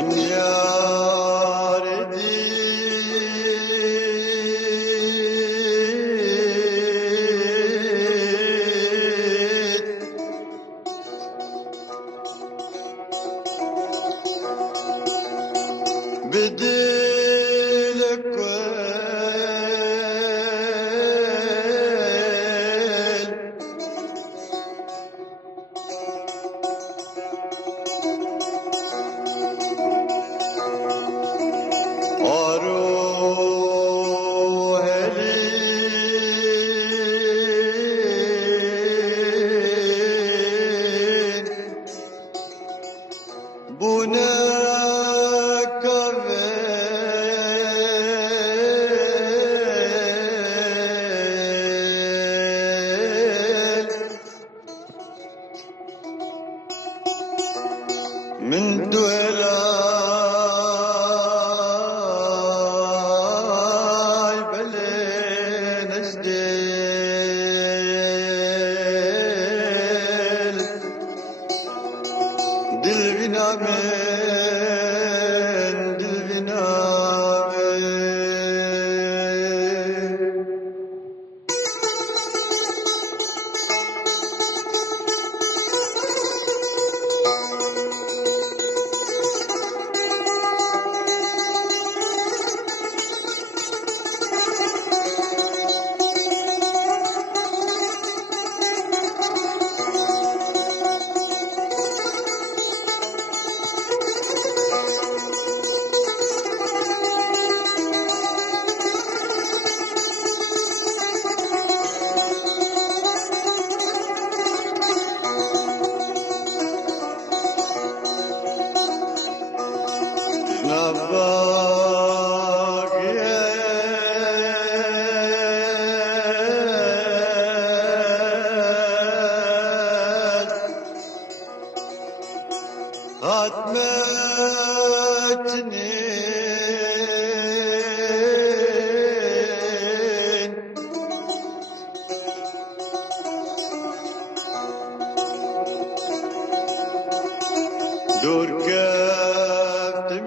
من یاردی بدلك أروح لي بناك من دولاي بلين اسديل دل بنا من دل بنا دور كفتم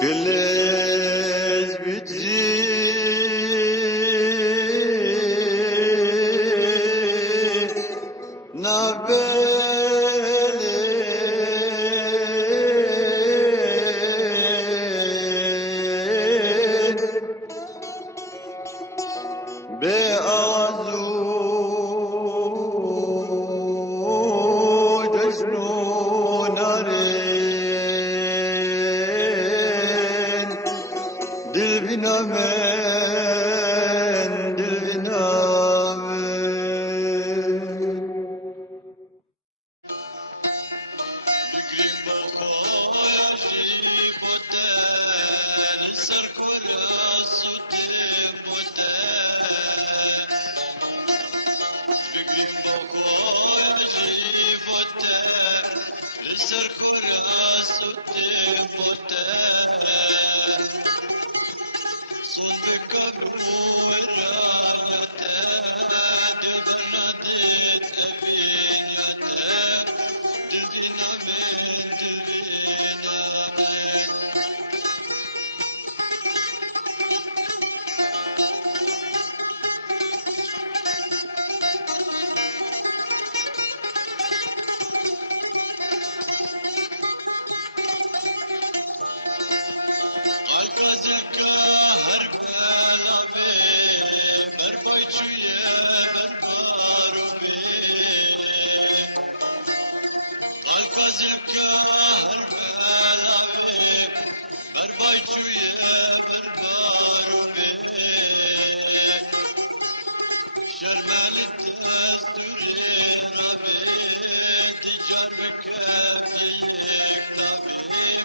كل بتزيد نابلين بأعزو جسنو نارين دل بنا من دل بنا بگریم بقای جیبوتن سر کراسوتی بوتن بگریم بقای جیبوتن سر کراسوتی بوتن صون بقبرو رايته دل بناديت أبينيته دل بنا من دل بنا من القازلك هربلا بي برباي شوية بربارو بي القازلك هربلا بي برباي شوية بربارو بي شرمال الدستوري ربي تجار بكافيك ربي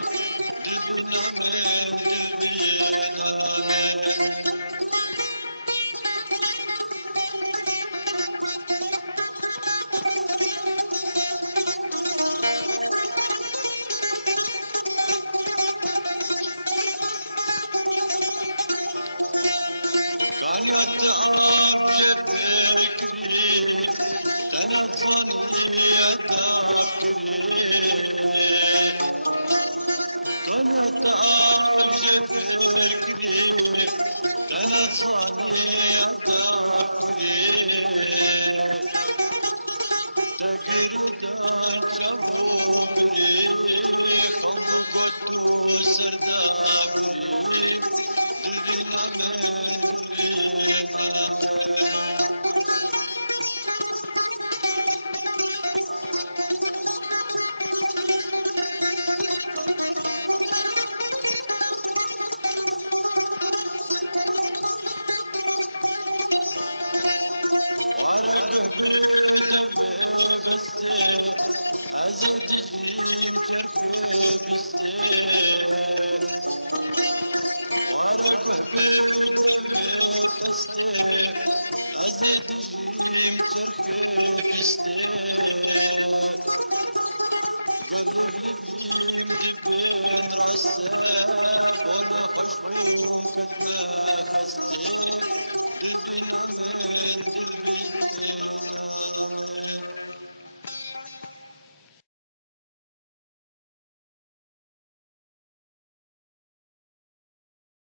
دل بنا من دل بنا من كانت أبجى فكري تنظني أذكري كانت أبجى فكري تنظني أذكري تقردان شبوبري خلقت سردابري دلنا من ورقه بيده بسته أزد جيم كرفه بسته ورقه بيده بسته أزد جيم كرفه بسته قلب لبيم جبين راسه وانا خشبون كتنا خسته دلبنا من دلبنا